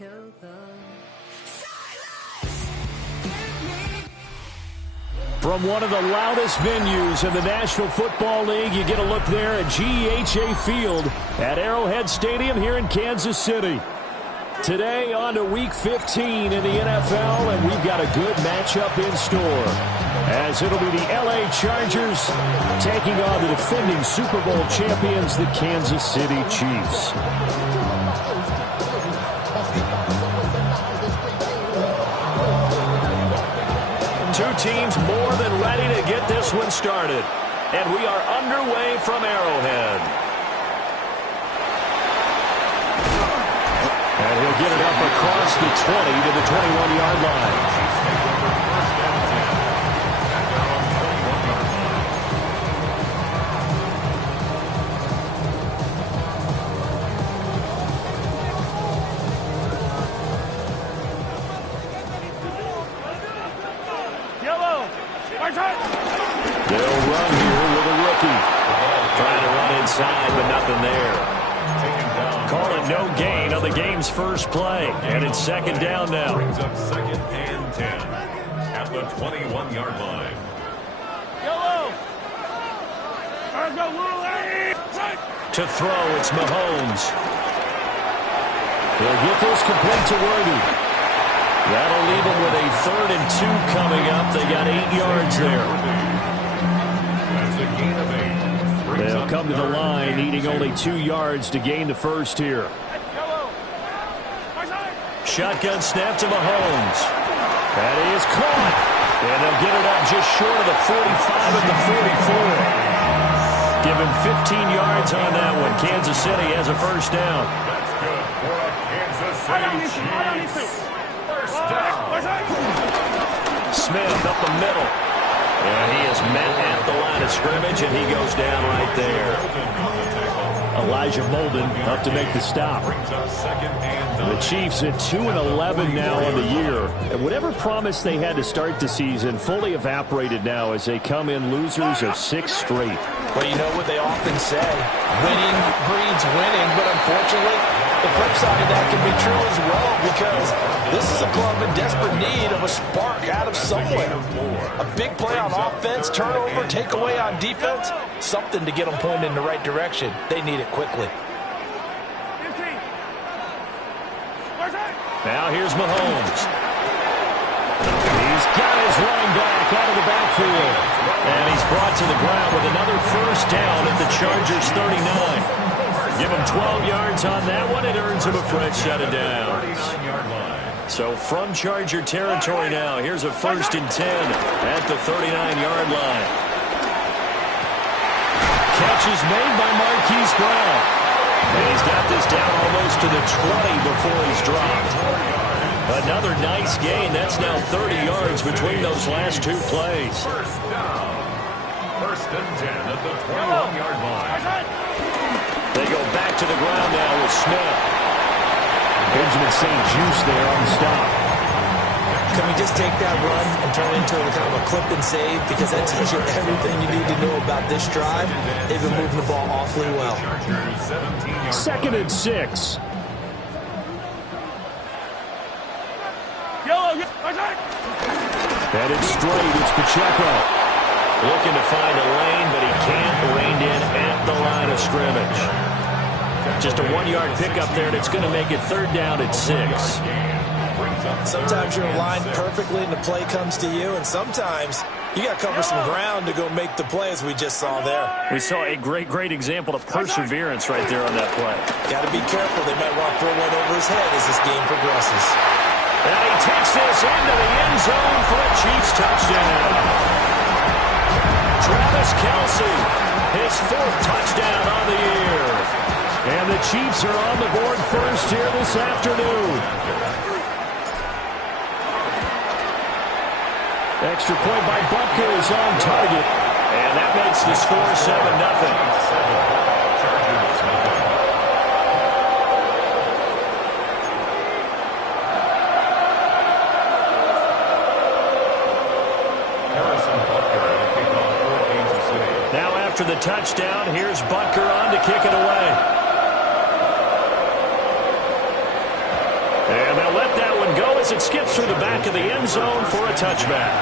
kill them. From one of the loudest venues in the National Football League, you get a look there at GEHA Field at Arrowhead Stadium here in Kansas City. Today on to Week 15 in the NFL, and we've got a good matchup in store, as it'll be the LA Chargers taking on the defending Super Bowl champions, the Kansas City Chiefs. Two teams more than ready to get this one started. And we are underway from Arrowhead. And he'll get it up across the 20 to the 21-yard line. They'll run here with a rookie. Trying to run inside, but nothing there. Call it no gain on the game's first play. And it's second down now. Brings up second and 10 at the 21-yard line. To throw, it's Mahomes. He'll get this complete to Worthy. That'll leave them with a 3rd and 2 coming up. They got 8 yards there. That's a gain of 8. They'll come to the line, needing only 2 yards to gain the first here. Shotgun snap to Mahomes. That is caught. And they'll get it up just short of the 45 at the 44. Give him 15 yards on that one. Kansas City has a first down. That's good for a Kansas City Chiefs. Smith up the middle. And he is met at the line of scrimmage, and he goes down right there. Elijah Molden up to make the stop. The Chiefs at 2-11 now on the year. And whatever promise they had to start the season fully evaporated now as they come in losers of 6 straight. Well, you know what they often say, winning breeds winning, but unfortunately, the flip side of that can be true as well, because this is a club in desperate need of a spark out of somewhere. A big play on offense, turnover, takeaway on defense, something to get them pointed in the right direction. They need it quickly. Now here's Mahomes. He's got his running back out of the backfield. And he's brought to the ground with another first down at the Chargers 39. Give him 12 yards on that one. It earns him a fresh set of downs. So from Charger territory now, here's a 1st and 10 at the 39-yard line. Catch is made by Marquise Brown. And he's got this down almost to the 20 before he's dropped. Another nice gain. That's now 30 yards between those last 2 plays. First down. 1st and 10 at the 21-yard line. They go back to the ground now with Smith. Benjamin St. Juice there on the stop. Can we just take that run and turn it into kind of a clip and save? Because that tells you everything you need to know about this drive. They've been moving the ball awfully well. 2nd and 6. Headed straight, it's Pacheco. Looking to find a lane, but he can't. Reined in at the line of scrimmage. Just a 1-yard pickup there, and it's going to make it 3rd down at 6. Sometimes you're aligned perfectly and the play comes to you, and sometimes you got to cover some ground to go make the play, as we just saw there. We saw a great example of perseverance right there on that play. Got to be careful. They might want to throw one over his head as this game progresses. And he takes this into the end zone for a Chiefs touchdown. Travis Kelce, his 4th touchdown on the year. And the Chiefs are on the board first here this afternoon. Extra point by Butker is on target. And that makes the score 7-0. Now after the touchdown, here's Butker on to kick it away. And as it skips through the back of the end zone for a touchback.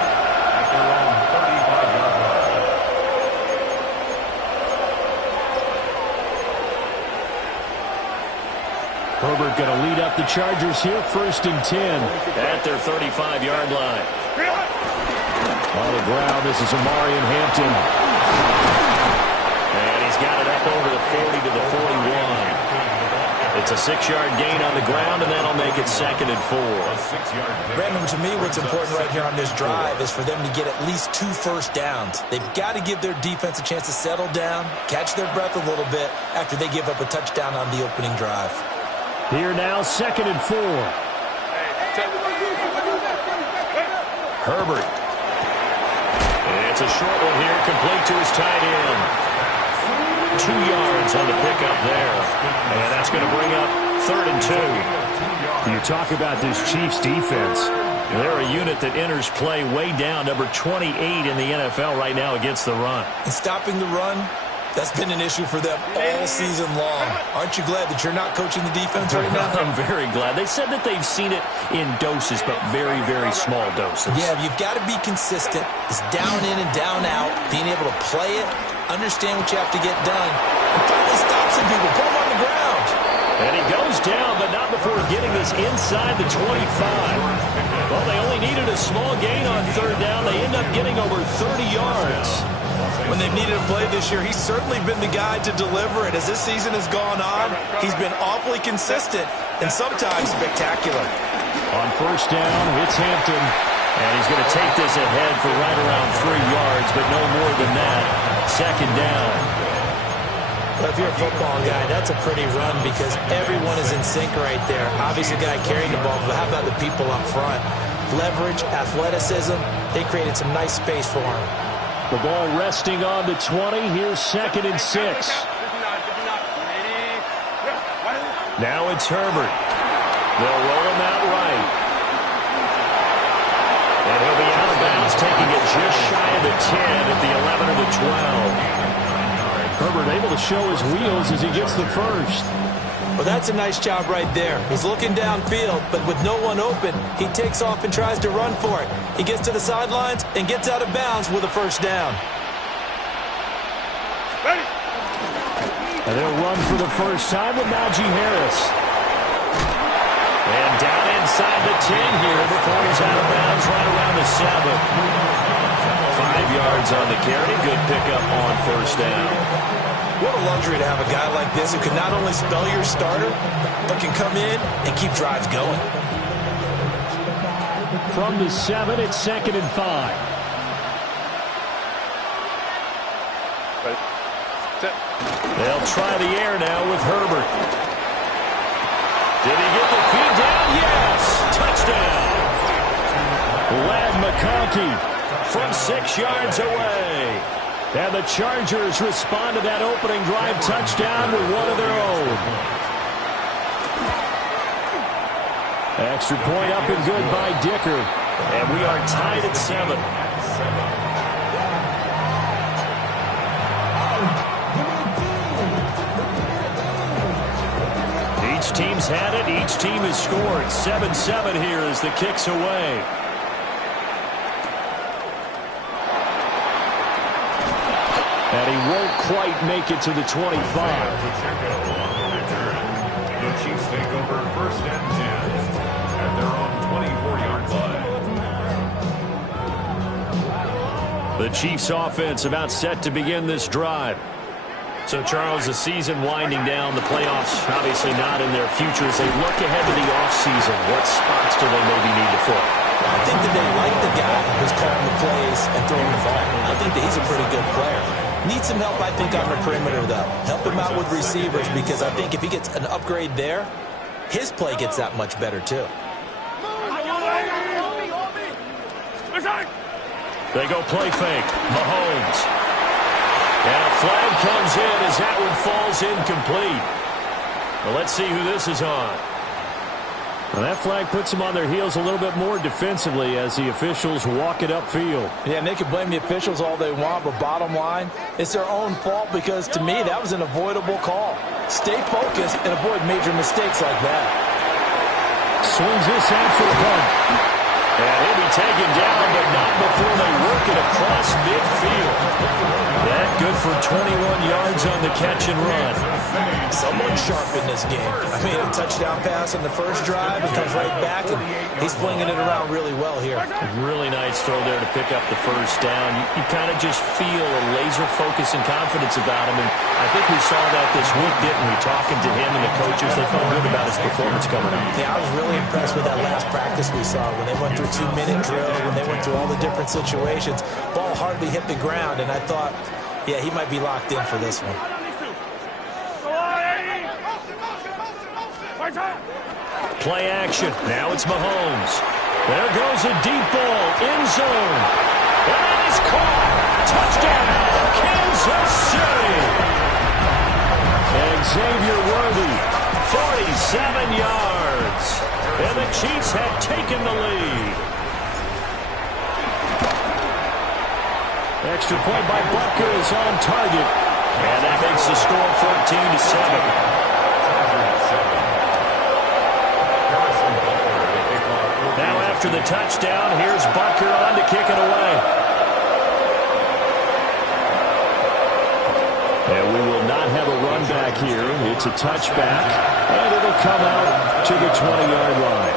At their own 35-yard line. Herbert going to lead up the Chargers here, 1st and 10 at their 35-yard line. On the ground, this is Amarian Hampton. And he's got it up over the 40 to the 41. It's a 6-yard gain on the ground, and that'll make it 2nd and 4. Brandon, to me, what's important right here on this drive is for them to get at least 2 first downs. They've got to give their defense a chance to settle down, catch their breath a little bit after they give up a touchdown on the opening drive. Here now, 2nd and 4. Herbert. It's a short one here, complete to his tight end. 2 yards on the pickup there. And that's going to bring up 3rd and 2. You talk about this Chiefs defense. They're a unit that enters play way down, number 28 in the NFL right now against the run. And stopping the run, that's been an issue for them all season long. Aren't you glad that you're not coaching the defense right now? I'm very glad. They said that they've seen it in doses, but very, very small doses. Yeah, you've got to be consistent. It's down in and down out, being able to play it, understand what you have to get done, and finally stop some people, put them on the ground. And he goes down, but not before getting this inside the 25. Well, they only needed a small gain on 3rd down. They end up getting over 30 yards. When they've needed a play this year, he's certainly been the guy to deliver it. As this season has gone on, he's been awfully consistent and sometimes spectacular. On 1st down, it's Hampton. And he's going to take this ahead for right around 3 yards, but no more than that. 2nd down. Well, if you're a football guy, that's a pretty run because everyone is in sync right there. Obviously, the guy carrying the ball, but how about the people up front? Leverage, athleticism, they created some nice space for him. The ball resting on the 20. Here's 2nd and 6. Now it's Herbert. They'll roll him out right. And he'll be out of bounds, taking it just shy of the 10 at the 11 or the 12. Herbert able to show his wheels as he gets the first. Well, that's a nice job right there. He's looking downfield, but with no one open, he takes off and tries to run for it. He gets to the sidelines and gets out of bounds with a 1st down. And they'll run for the first time with Najee Harris. And down inside the 10 here before he's out of bounds right around the 7. 5 yards on the carry. Good pickup on 1st down. What a luxury to have a guy like this who can not only spell your starter, but can come in and keep drives going. From the 7, it's 2nd and 5. They'll try the air now with Herbert. Did he get the feed down? Yes! Touchdown! Ladd McConkey from 6 yards away. And the Chargers respond to that opening drive touchdown with one of their own. Extra point up and good by Dicker. And we are tied at 7. Each team's had it. Each team has scored. 7-7 here as the kick's away. And he won't quite make it to the 25. The Chiefs take over 1st and 10 at their own 24-yard line. The Chiefs offense about set to begin this drive. So, Charles, the season winding down, the playoffs obviously not in their future. As they look ahead to the offseason, what spots do they maybe need to fill? I think that they like the guy who's calling the plays and throwing the ball. I think that he's a pretty good player. Needs some help, I think, on the perimeter, though. Help him out with receivers because I think if he gets an upgrade there, his play gets that much better, too. They go play fake. Mahomes. And a flag comes in as that one falls incomplete. Well, let's see who this is on. Well, that flag puts them on their heels a little bit more defensively as the officials walk it upfield. Yeah, and they can blame the officials all they want, but bottom line, it's their own fault because, to me, that was an avoidable call. Stay focused and avoid major mistakes like that. Swings this out for the punt. And he'll be taken down, but not before they work it across midfield. That good for 21 yards on the catch and run. Someone sharp in this game. I mean, a touchdown pass on the first drive. It comes right back, and he's flinging it around really well here. Really nice throw there to pick up the first down. You kind of just feel a laser focus and confidence about him, and I think we saw that this week, didn't we? Talking to him and the coaches, they felt good about his performance coming up. Yeah, I was really impressed with that last practice we saw when they went through 2-minute drill, when they went through all the different situations. Ball hardly hit the ground, and I thought, yeah, he might be locked in for this one. Play action. Now it's Mahomes. There goes a deep ball. End zone. And that is caught. Touchdown, Kansas City. Xavier Worthy, 47 yards. And the Chiefs have taken the lead. Extra point by Butker is on target. And that makes the score 14-7. Now after the touchdown, here's Butker on to kick it away. And we will not have a run back here. It's a touchback, and it'll come out to the 20-yard line.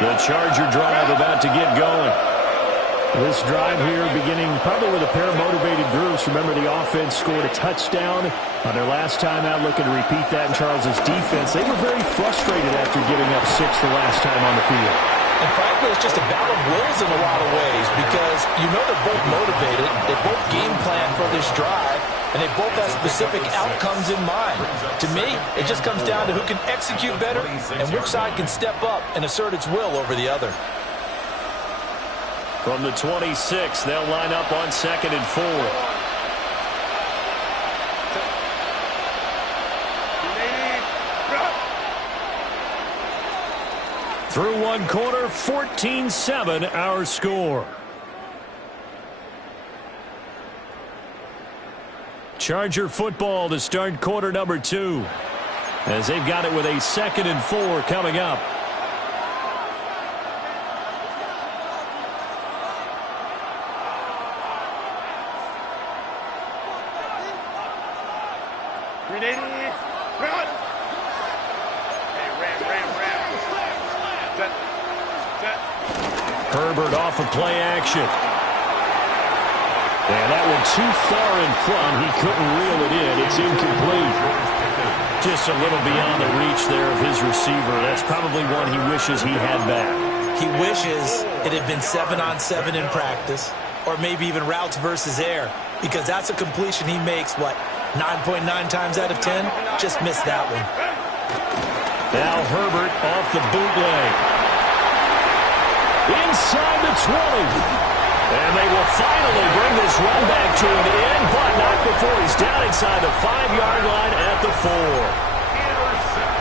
The Charger drive about to get going. This drive here beginning probably with a pair of motivated groups. Remember, the offense scored a touchdown on their last time out, looking to repeat that in Charles's defense. They were very frustrated after giving up 6 the last time on the field. And frankly, it's just a battle of wills in a lot of ways because you know they're both motivated. They both game plan for this drive, and they both have specific outcomes in mind. To me, it just comes down to who can execute better and which side can step up and assert its will over the other. From the 26, they'll line up on 2nd and 4. Through one quarter, 14-7 our score. Charger football to start quarter number 2. As they've got it with a 2nd and 4 coming up. Herbert off of play action. And that one too far in front. He couldn't reel it in. It's incomplete. Just a little beyond the reach there of his receiver. That's probably one he wishes he had back. He wishes it had been 7-on-7 in practice, or maybe even routes versus air, because that's a completion he makes, what, 9.9 times out of 10? Just missed that one. Now Herbert off the bootleg. Inside the 20. And they will finally bring this run back to an end, but not before he's down inside the 5-yard line at the 4.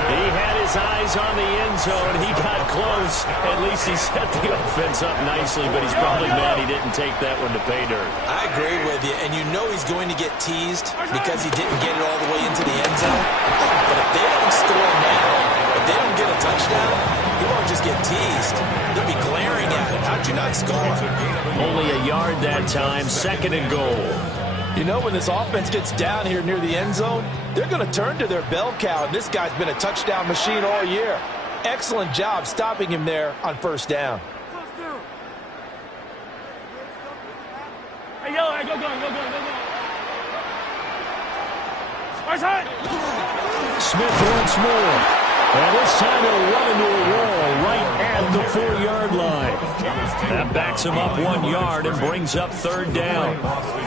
He had his eyes on the end zone. He got close. At least he set the offense up nicely, but he's probably mad he didn't take that one to pay dirt. I agree with you, and you know he's going to get teased because he didn't get it all the way into the end zone. But if they don't score now, if they don't get a touchdown, he won't just get teased. They'll be glaring at him. How'd you not score? Only a yard that time, 2nd and goal. You know, when this offense gets down here near the end zone, they're going to turn to their bell cow, and this guy's been a touchdown machine all year. Excellent job stopping him there on 1st down. Hey, go. Smith once more. And this time he'll run into a wall right at the 4-yard line. That backs him up 1 yard and brings up 3rd down.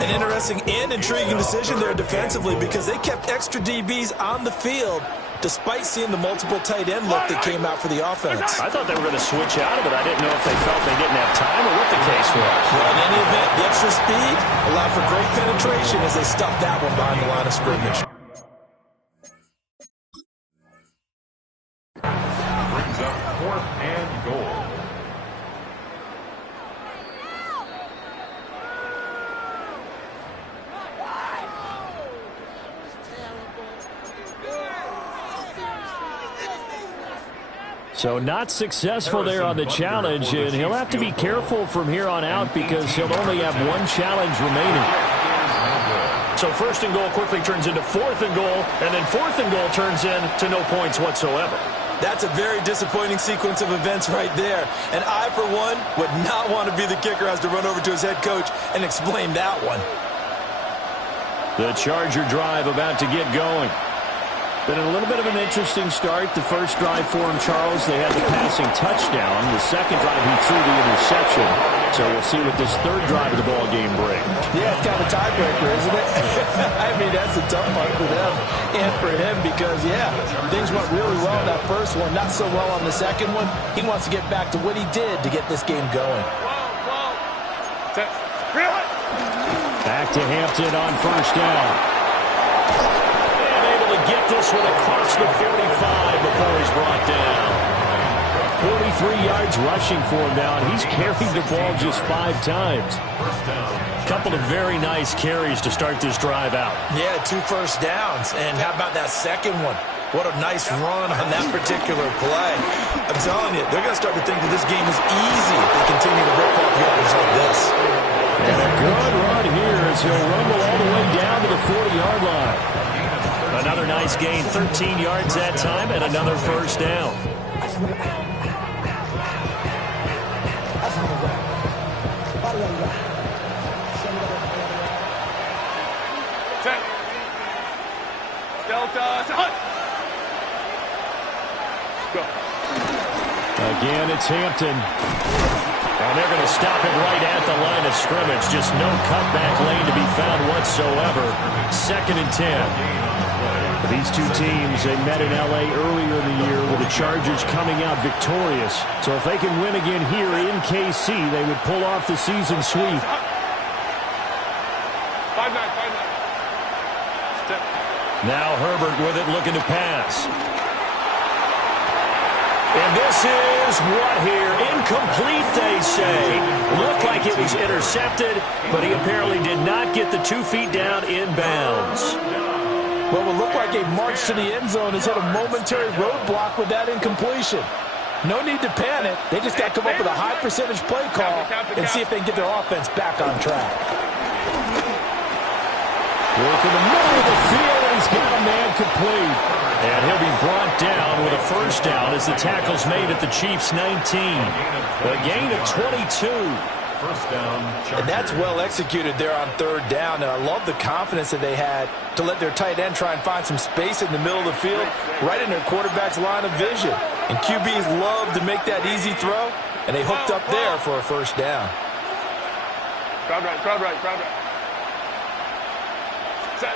An interesting and intriguing decision there defensively because they kept extra DBs on the field despite seeing the multiple tight end look that came out for the offense. I thought they were going to switch out of it. I didn't know if they felt they didn't have time or what the case was. Well, in any event, the extra speed allowed for great penetration as they stuffed that one behind the line of scrimmage. Brings up 4th and goal. So not successful there on the challenge, and he'll have to be careful from here on out because he'll only have one challenge remaining. So first and goal quickly turns into fourth and goal, and then fourth and goal turns into no points whatsoever. That's a very disappointing sequence of events right there. And I, for one, would not want to be the kicker who has to run over to his head coach and explain that one. The Charger drive about to get going. Been a little bit of an interesting start. The first drive for him, Charles, they had the passing touchdown. The second drive, he threw the interception. So we'll see what this third drive of the ball game brings. Yeah, it's kind of a tiebreaker, isn't it? I mean, that's a tough part for them and for him because, yeah, things went really well in that first one, not so well on the second one. He wants to get back to what he did to get this game going. Back to Hampton on first down. Get this one across the 45 before he's brought down. 43 yards rushing for him now, and he's carried the ball just 5 times. Couple of very nice carries to start this drive out. Yeah, 2 first downs. And how about that second one? What a nice run on that particular play. I'm telling you, they're going to start to think that this game is easy if they continue to rip off yardage like this. And a good run here as he'll rumble all the way down to the 40-yard line. Another nice gain, 13 yards that time, and another first down. Again, it's Hampton. And they're going to stop it right at the line of scrimmage. Just no cutback lane to be found whatsoever. 2nd and 10. These two teams, they met in L.A. earlier in the year with the Chargers coming out victorious. So if they can win again here in KC, they would pull off the season sweep. 5-9. Now Herbert with it looking to pass. And this is what here? Incomplete, they say. Looked like it was intercepted, but he apparently did not get the 2 feet down in bounds. Well, it looked like a march to the end zone has hit a momentary roadblock with that incompletion. No need to panic. They just got to come up with a high percentage play call and see if they can get their offense back on track. Work in the middle of the field, and he's got a man complete. And he'll be brought down with a first down as the tackle's made at the Chiefs' 19. A gain of 22. First down, and that's well executed there on 3rd down. And I love the confidence that they had to let their tight end try and find some space in the middle of the field, right in their quarterback's line of vision. And QBs love to make that easy throw, and they hooked up there for a first down. Crowd right. Set.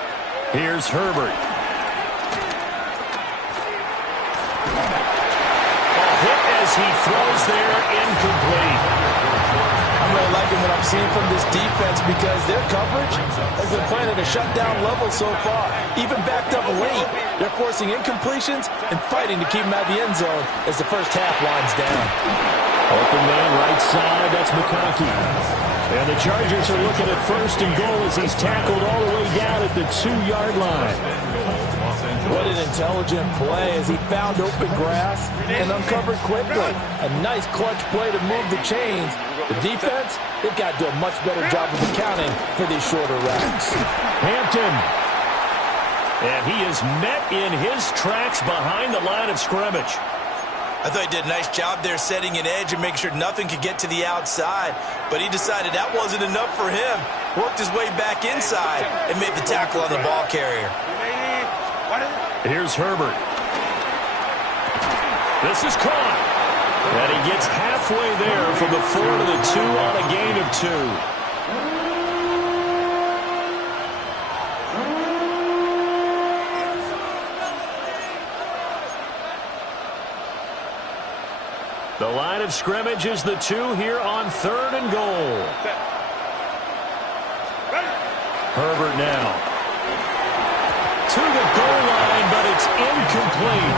Here's Herbert. Hit as he throws there, incomplete. I'm really liking what I'm seeing from this defense because their coverage has been playing at a shutdown level so far. Even backed up late, they're forcing incompletions and fighting to keep them out of the end zone as the first half winds down. Open man right side, that's McConkey. And the Chargers are looking at first and goal as he's tackled all the way down at the 2-yard line. What an intelligent play as he found open grass and uncovered quickly. A nice clutch play to move the chains. The defense, they've got to do a much better job of accounting for these shorter routes. Hampton. And he is met in his tracks behind the line of scrimmage. I thought he did a nice job there setting an edge and making sure nothing could get to the outside. But he decided that wasn't enough for him. Worked his way back inside and made the tackle on the ball carrier. Here's Herbert. This is caught. And he gets halfway there from the 4 to the 2 on a gain of 2. The line of scrimmage is the 2 here on 3rd and goal. Herbert now. To the goal line, but it's incomplete.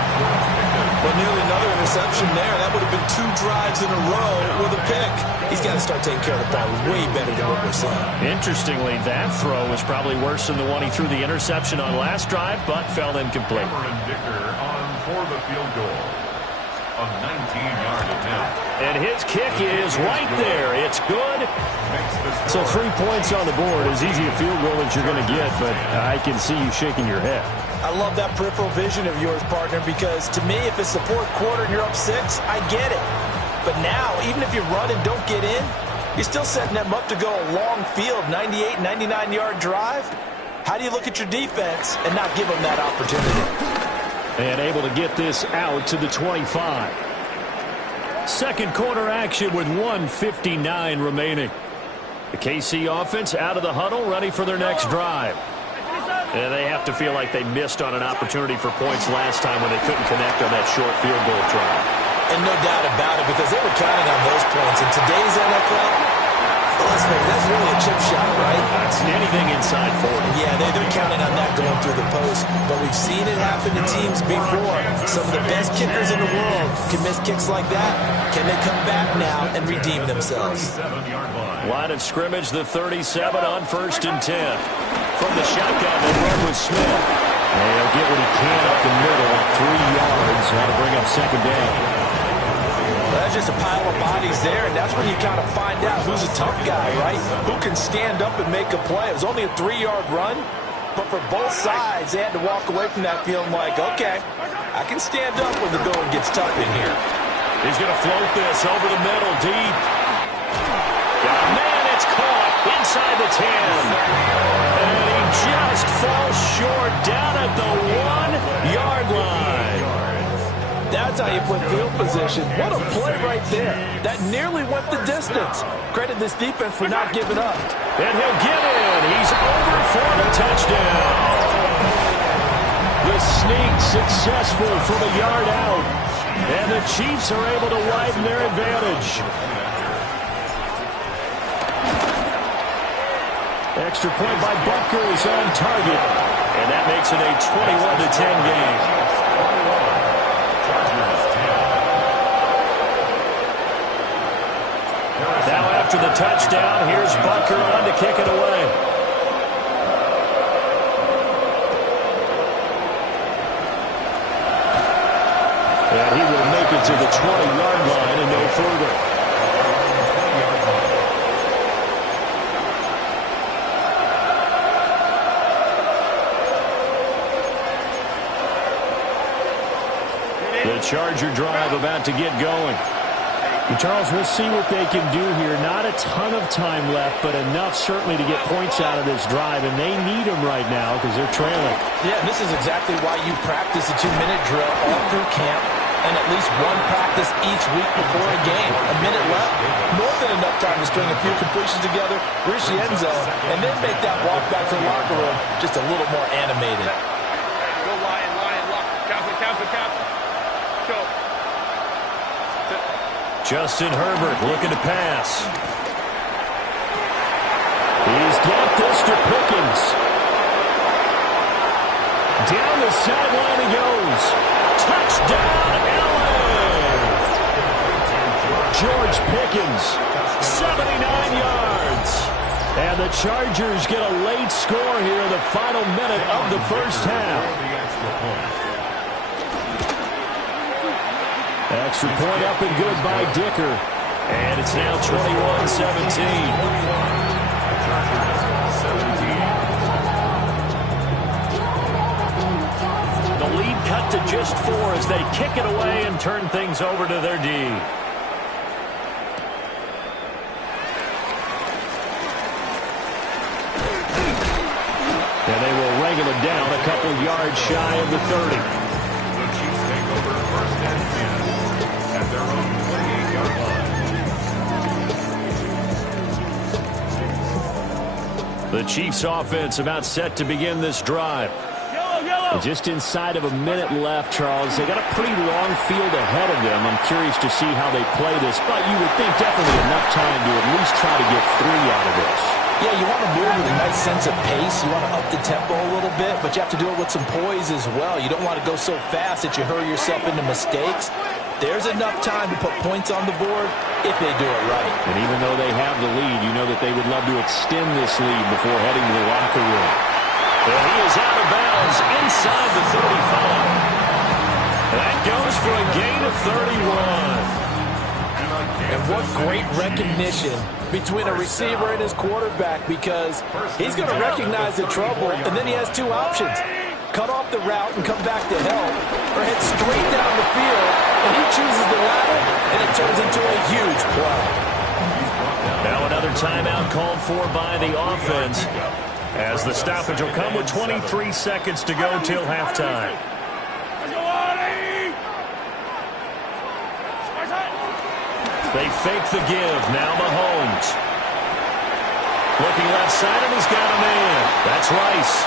Well, nearly another interception there. That would have been 2 drives in a row with a pick. He's got to start taking care of the ball way better than what we're seeing. Interestingly, that throw was probably worse than the one he threw the interception on last drive, but fell incomplete. Cameron Dicker on for the field goal. A 19-yard attempt. And his kick is right there. It's good. So 3 points on the board. As easy a field goal as you're going to get, but I can see you shaking your head. I love that peripheral vision of yours, partner, because to me, if it's the fourth quarter and you're up 6, I get it. But now, even if you run and don't get in, you're still setting them up to go a long field, 98, 99-yard drive. How do you look at your defense and not give them that opportunity? And able to get this out to the 25. Second quarter action with 1:59 remaining. The KC offense out of the huddle, ready for their next drive. And they have to feel like they missed on an opportunity for points last time when they couldn't connect on that short field goal drive. And no doubt about it, because they were counting on those points. In today's NFL, let's make that's really a chip shot, right? That's anything inside 40. Yeah, they're counting on that going through the post. But we've seen it happen to teams before. Some of the best kickers in the world can miss kicks like that. Can they come back now and redeem themselves? Line of scrimmage, the 37 on 1st and 10. From the shotgun, they run with Smith. And he'll get what he can up the middle, 3 yards. That'll bring up second down. That's just a pile of bodies there, and that's when you kind of find out who's a tough guy, right? Who can stand up and make a play. It was only a 3-yard run, but for both sides, they had to walk away from that feeling like, okay, I can stand up when the going gets tough in here. He's going to float this over the middle, deep. Man, it's caught inside the 10. And he just falls short down at the 1-yard line. That's how you put field position. What a play right there. That nearly went the distance. Credit this defense for not giving up. And he'll get in. He's over for the touchdown. The sneak successful from a yard out. And the Chiefs are able to widen their advantage. Extra point by Butker is on target. And that makes it a 21-10 game. Now after the touchdown, here's Butker on to kick it away. And he will make it to the 20-yard line and no further. The Charger drive about to get going. Charles, we'll see what they can do here. Not a ton of time left, but enough certainly to get points out of this drive, and they need them right now because they're trailing. Yeah, this is exactly why you practice a 2-minute drill all through camp and at least one practice each week before a game. A minute left, more than enough time to string a few completions together, reach the end zone, and then make that walk back to the locker room just a little more animated. Go Lion, lock. Cap. Go. Justin Herbert looking to pass. He's got this to Pickens. Down the sideline he goes. Touchdown, LA! George Pickens, 79 yards. And the Chargers get a late score here in the final minute of the first half. Extra point up and good by Dicker. And it's now 21-17. The lead cut to just 4 as they kick it away and turn things over to their D. And they will wrangle it down a couple yards shy of the 30. The Chiefs take over 1st and 10 at their own 28-yard line. The Chiefs offense about set to begin this drive. Just inside of a minute left, Charles. They got a pretty long field ahead of them. I'm curious to see how they play this, but you would think definitely enough time to at least try to get 3 out of this. Yeah, you want to move with a nice sense of pace. You want to up the tempo a little bit, but you have to do it with some poise as well. You don't want to go so fast that you hurry yourself into mistakes. There's enough time to put points on the board if they do it right. And even though they have the lead, you know that they would love to extend this lead before heading to the locker room. And he is out of bounds inside the 35. That goes for a gain of the 31. And what great recognition between a receiver and his quarterback, because he's going to recognize the trouble, and then he has two options. Cut off the route and come back to help, or head straight down the field, and he chooses the latter, and it turns into a huge play. Now another timeout called for by the offense, as the stoppage will come with 23 seconds to go till halftime. They fake the give. Now Mahomes. Looking left side, and he's got a man. That's Rice.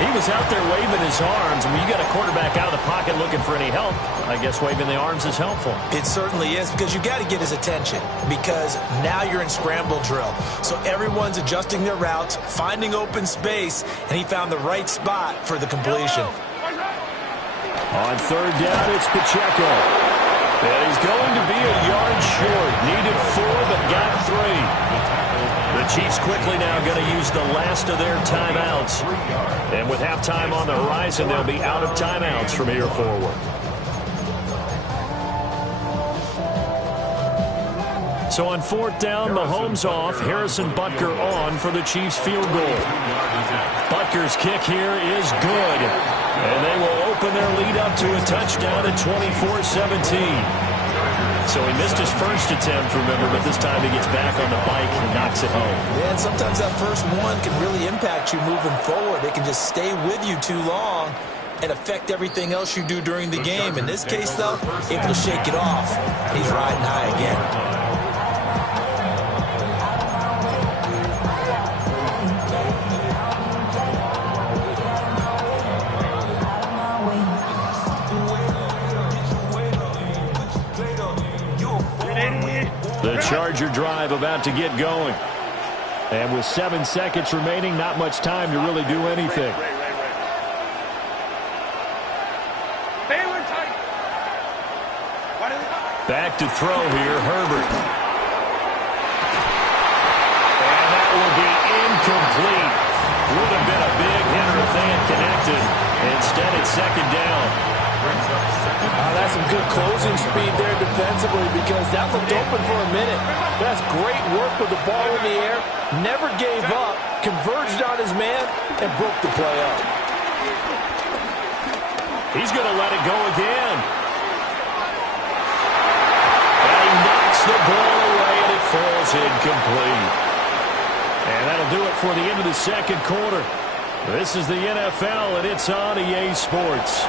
He was out there waving his arms. When you got a quarterback out of the pocket looking for any help, I guess waving the arms is helpful. It certainly is, because you got to get his attention, because now you're in scramble drill. So everyone's adjusting their routes, finding open space, and he found the right spot for the completion. On third down, it's Pacheco. And he's going to be a yard short. Needed 4, but got 3. The Chiefs quickly now going to use the last of their timeouts. And with halftime on the horizon, they'll be out of timeouts from here forward. So on fourth down, Mahomes off, Harrison Butker on for the Chiefs field goal. Butker's kick here is good. And they will open their lead up to a touchdown at 24-17. So he missed his first attempt, remember, but this time he gets back on the bike and knocks it home. Yeah, and sometimes that first one can really impact you moving forward. It can just stay with you too long and affect everything else you do during the game. In this case, though, able to shake it off. He's riding high again. The Charger drive about to get going. And with 7 seconds remaining, not much time to really do anything. Back to throw here, Herbert. And that will be incomplete. Would have been a big hitter if they had connected. Instead, it's second down. That's some good closing speed there defensively, because that looked open for a minute. That's great work with the ball in the air. Never gave up, converged on his man, and broke the play up. He's going to let it go again. And he knocks the ball away, and it falls incomplete. And that'll do it for the end of the second quarter. This is the NFL, and it's on EA Sports.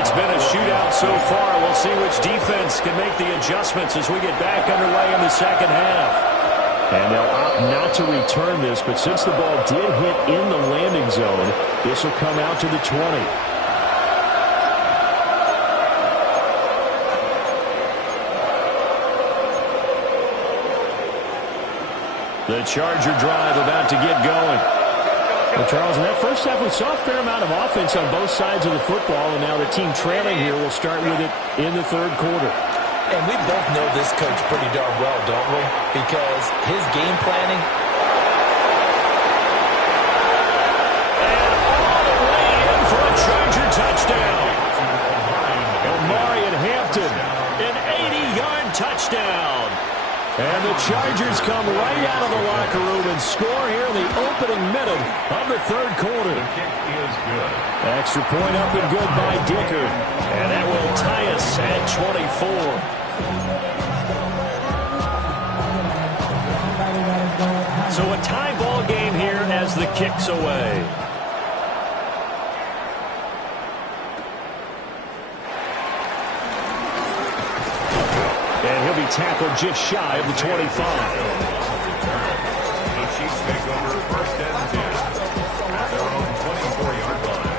It's been a shootout so far. We'll see which defense can make the adjustments as we get back underway in the second half. And they'll opt not to return this, but since the ball did hit in the landing zone, this will come out to the 20. The Charger drive about to get going. Well, Charles, in that first half, we saw a fair amount of offense on both sides of the football, and now the team trailing here will start with it in the third quarter. And we both know this coach pretty darn well, don't we? Because his game planning. And all the way in for a Charger touchdown. Omarion Hampton, an 80-yard touchdown. And the Chargers come right out of the locker room and score here in the opening minute of the third quarter. The kick is good. Extra point up and good by Dicker. And that will tie us at 24. So a tie ball game here as the kick's away. And he'll be tackled just shy of the 25. The Chiefs take over first and 10 at their own 24-yard line.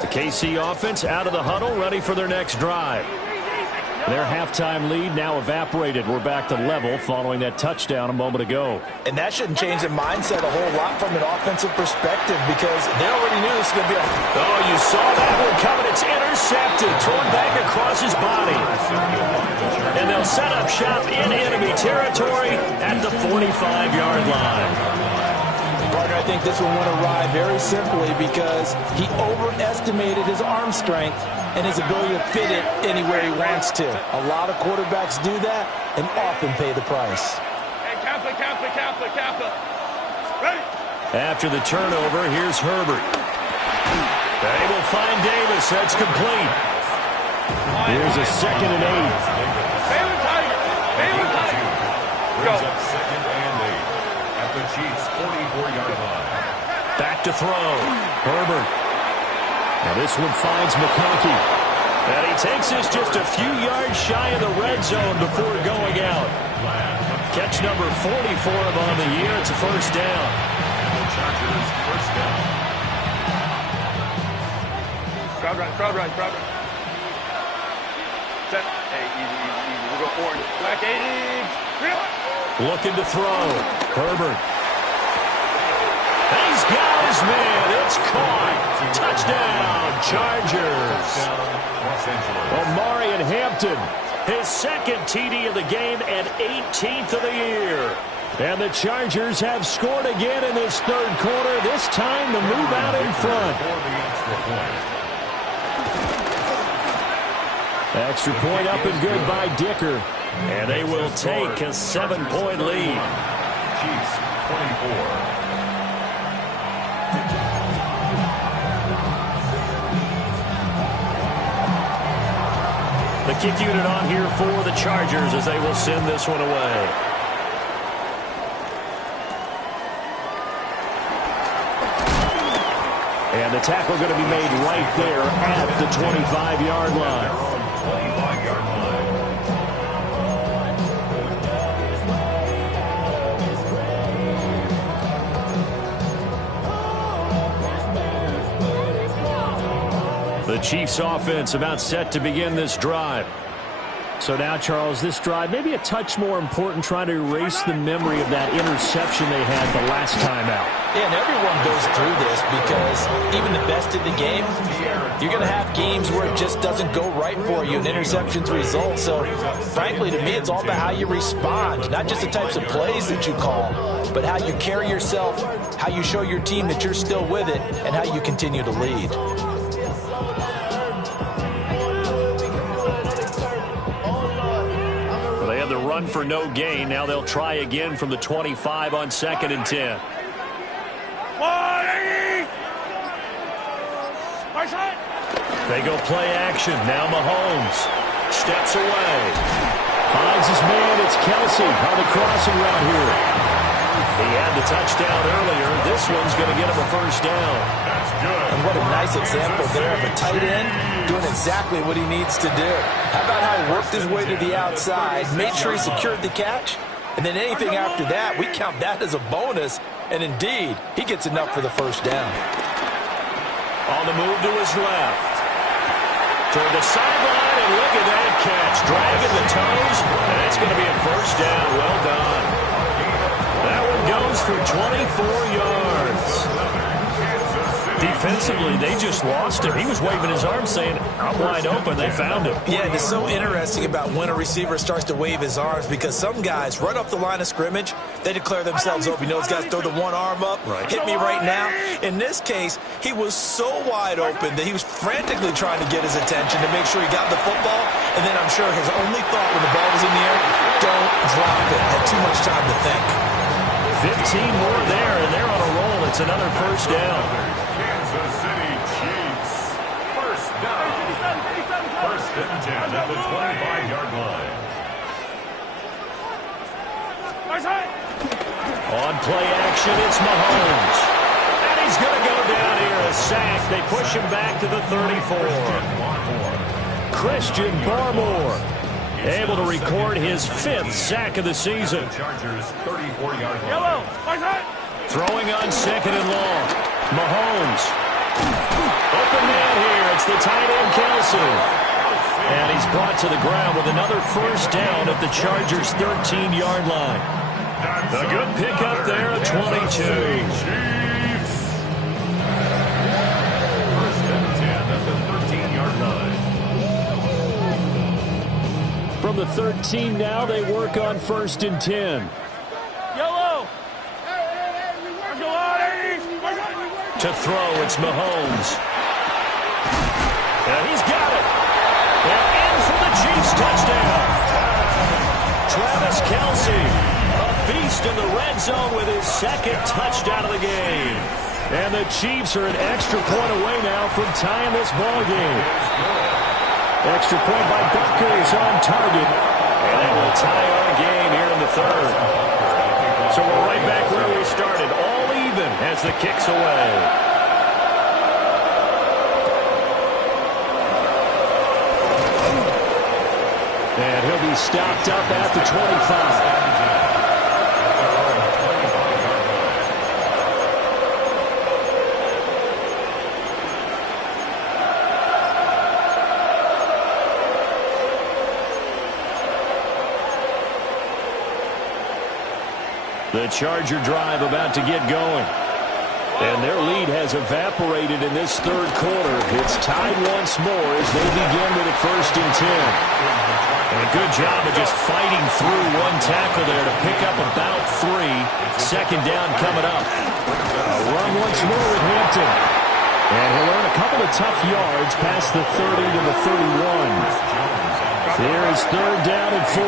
The KC offense out of the huddle, ready for their next drive. Their halftime lead now evaporated. We're back to level following that touchdown a moment ago. And that shouldn't change their mindset a whole lot from an offensive perspective because they already knew this was going to be a... Oh, you saw that one coming. It's intercepted. Thrown back across his body. And they'll set up shop in enemy territory at the 45-yard line. Partner, I think this one went awry very simply because he overestimated his arm strength and his ability to fit it anywhere he wants to. A lot of quarterbacks do that and often pay the price. Hey, Kappa. Ready? After the turnover, here's Herbert. They will find Davis. That's complete. Here's a 2nd and 8. Baylor Tiger. Go. Second and 8 at the Chiefs' 44-yard line. Back to throw. Herbert. Now this one finds McConkey. And he takes this just a few yards shy of the red zone before going out. Catch number 44 of on the year. It's a first down. The Chargers first down. Crowd run. Set. Hey, easy. We'll go forward. Black 80. Looking to throw. Herbert. He's got his man. It's caught. Touchdown, Chargers. Omarion Hampton, his 2nd TD of the game and 18th of the year. And the Chargers have scored again in this 3rd quarter, this time to move out in front. Extra point up and good by Dicker. And they will take a 7-point lead. Chiefs 24. The kick unit on here for the Chargers as they will send this one away. And the tackle going to be made right there at the 25-yard line. 25-yard line. The Chiefs offense about set to begin this drive. So now, Charles, this drive maybe a touch more important, trying to erase the memory of that interception they had the last time out. Yeah, and everyone goes through this because even the best in the game, you're going to have games where it just doesn't go right for you and interceptions result. So, frankly, to me, it's all about how you respond, not just the types of plays that you call, but how you carry yourself, how you show your team that you're still with it, and how you continue to lead. Run for no gain. Now they'll try again from the 25 on 2nd and 10. They go play action. Now Mahomes steps away. Finds his man. It's Kelsey on the crossing route here. He had the touchdown earlier. This one's going to get him a first down. That's good. And what a nice example there of a tight end doing exactly what he needs to do. How about how he worked his way to the outside, made sure he secured the catch, and then anything after that, we count that as a bonus. And indeed, he gets enough for the first down. On the move to his left. Toward the sideline, and look at that catch. Dragging the toes, and it's going to be a first down. Well done. That one goes for 24 yards. Defensively, they just lost him. He was waving his arms saying, I'm wide open. They found him. Yeah, and it's so interesting about when a receiver starts to wave his arms because some guys, right off the line of scrimmage, they declare themselves open. You know, those guys throw the one arm up, hit me right now. In this case, he was so wide open that he was frantically trying to get his attention to make sure he got the football. And then I'm sure his only thought when the ball was in the air, don't drop it. Had too much time to think. 15 more there, and they're on a roll. It's another first down. Kansas City Chiefs. First down. First and 10 at the 25-yard line. On play action, it's Mahomes. And he's going to go down here, a sack. They push him back to the 34. Christian Barmore able to record his 5th sack of the season. Chargers 34-yard line. Throwing on 2nd and long. Mahomes. Open man here. It's the tight end, Kelsey. And he's brought to the ground with another first down at the Chargers' 13-yard line. A good pickup there at 22. Chiefs. First and 10 at the 13-yard line. From the 13 now, they work on first and 10. Yellow. To throw, it's Mahomes. And he's got it. And in for the Chiefs touchdown. Travis Kelce, a beast in the red zone with his second touchdown of the game. And the Chiefs are an extra point away now from tying this ball game. Extra point by Bucker is on target. And it will tie our game here in the third. So we're right back where we started, all even as the kick's away. And he'll be stopped up at the 25. The Charger drive about to get going. And their lead has evaporated in this third quarter. It's tied once more as they begin with a first and 10. And a good job of just fighting through one tackle there to pick up about 3. Second down coming up. A run once more with Hampton. And he'll earn a couple of tough yards past the 30 to the 31. Here is third down and 4.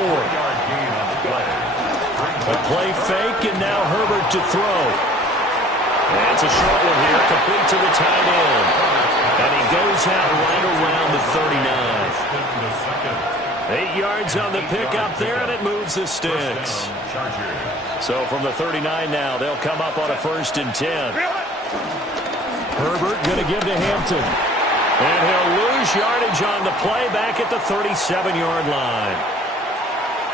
A play fake, and now Herbert to throw. That's a short one here, complete to the tight end. And he goes out right around the 39. 8 yards on the pickup there, and it moves the sticks. So from the 39 now, they'll come up on a first and 10. Herbert going to give to Hampton. And he'll lose yardage on the play back at the 37-yard line.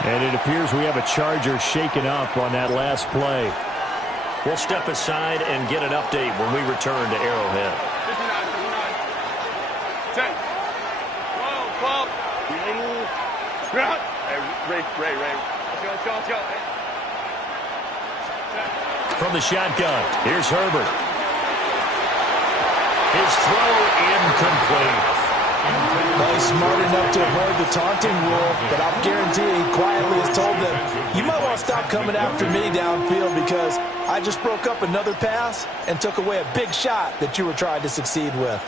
And it appears we have a Charger shaken up on that last play. We'll step aside and get an update when we return to Arrowhead. 59, 10, 12, 12. Ray. Let's go. From the shotgun, here's Herbert. His throw incomplete. Well, he's smart enough to avoid the taunting rule, but I'll guarantee he quietly has told them, you might want to stop coming after me downfield because I just broke up another pass and took away a big shot that you were trying to succeed with.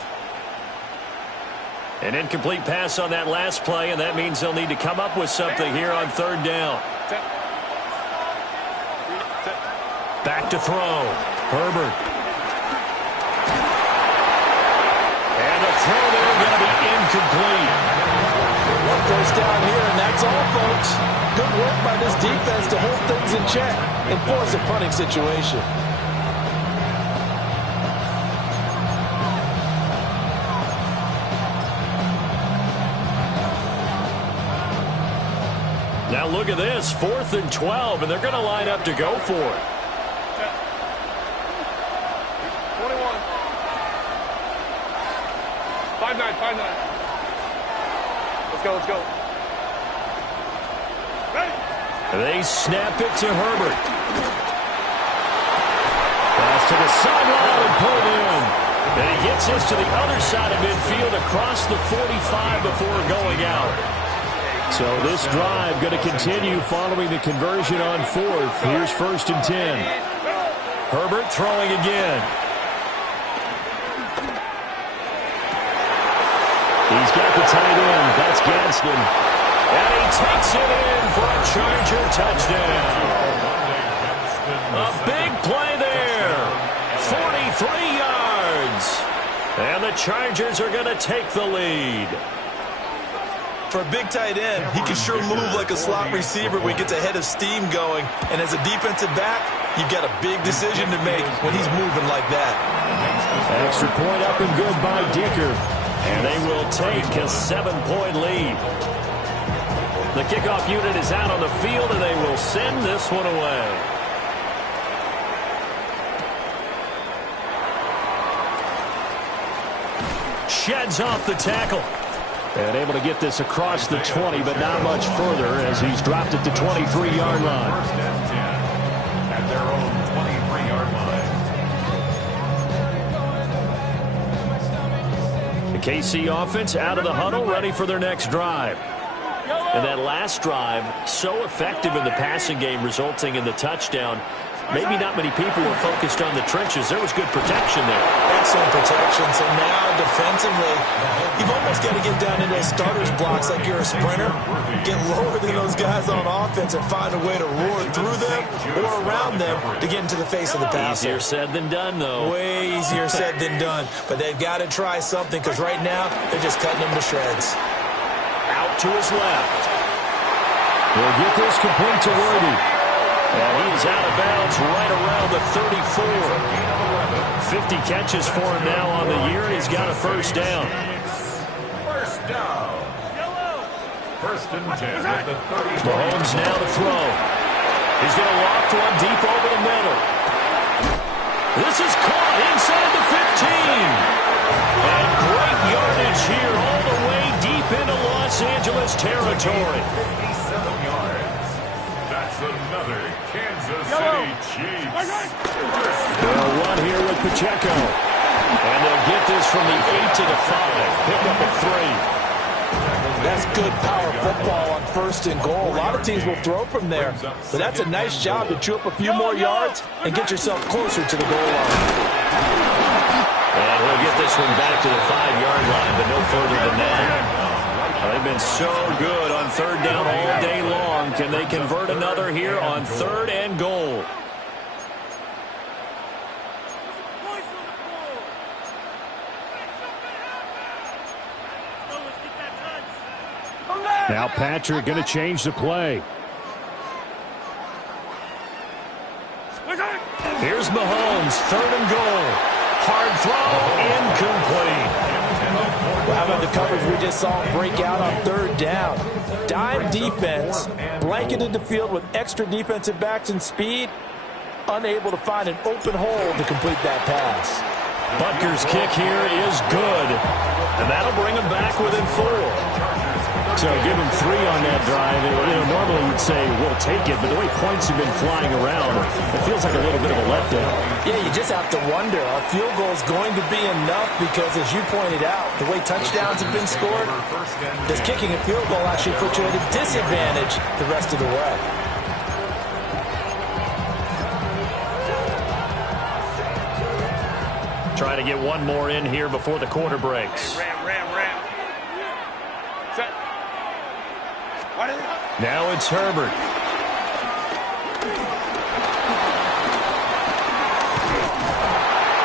An incomplete pass on that last play, and that means they'll need to come up with something here on third down. Back to throw. Herbert. And the throw there going to be incomplete. One first down here, and that's all, folks. Good work by this defense to hold things in check and force a punting situation. Now look at this, 4th and 12, and they're going to line up to go for it. 21. 5-9. Let's go. Ready? They snap it to Herbert. Pass to the sideline and pulled in. And he gets this to the other side of midfield across the 45 before going out. So this drive going to continue following the conversion on 4th. Here's first and 10. Herbert throwing again. He's got the tight end. That's Gadsden. And he takes it in for a Charger touchdown. A big play there. 43 yards. And the Chargers are going to take the lead. For a big tight end, he can sure move like a slot receiver when he gets a head of steam going. And as a defensive back, you've got a big decision to make when he's moving like that. Extra point up and good by Dicker. And they will take a 7-point lead. The kickoff unit is out on the field, and they will send this one away. Sheds off the tackle. And able to get this across the 20, but not much further as he's dropped it to 23-yard line. First and 10 at their own 23-yard line. The KC offense out of the huddle, ready for their next drive. And that last drive, so effective in the passing game, resulting in the touchdown. Maybe not many people were focused on the trenches. There was good protection there. Excellent protection. So now, defensively, you've almost got to get down into those starters blocks like you're a sprinter. Get lower than those guys on offense and find a way to roar through them or around them to get into the face of the passer. Easier said than done, though. Way easier said than done. But they've got to try something because right now, they're just cutting them to shreds. Out to his left. He'll get this complete to Worthy. And he's out of bounds right around the 34. 50 catches for him now on the year, and he's got a first down. First down. First and 10 at the 30. Mahomes now to throw. He's going to loft one deep over the middle. This is caught inside the 15. And great yardage here all the way deep into Los Angeles territory. 57 yards. That's another Kansas City Chiefs. They'll run here with Pacheco. And they'll get this from the 8 to the 5. Pick up a 3. That's good power football on first and goal. A lot of teams will throw from there. But that's a nice job to chew up a few more yards and get yourself closer to the goal line. And he'll get this one back to the 5-yard line, but no further than that. They've been so good on third down all day long. Can they convert another here on third and goal? Now Patrick going to change the play. Here's Mahomes, third and goal. Hard throw, incomplete. Well, how about the coverage we just saw break out on third down? Dime defense, blanketed the field with extra defensive backs and speed, unable to find an open hole to complete that pass. Butker's kick here is good, and that'll bring him back within 4. So give him 3 on that drive. Normally you'd say, we'll take it, but the way points have been flying around, it feels like a little bit of a letdown. Yeah, you just have to wonder, are field goals going to be enough? Because as you pointed out, the way touchdowns have been scored, does kicking a field goal actually put you at a disadvantage the rest of the way? Trying to get one more in here before the quarter breaks. Ram. Set. Now it's Herbert.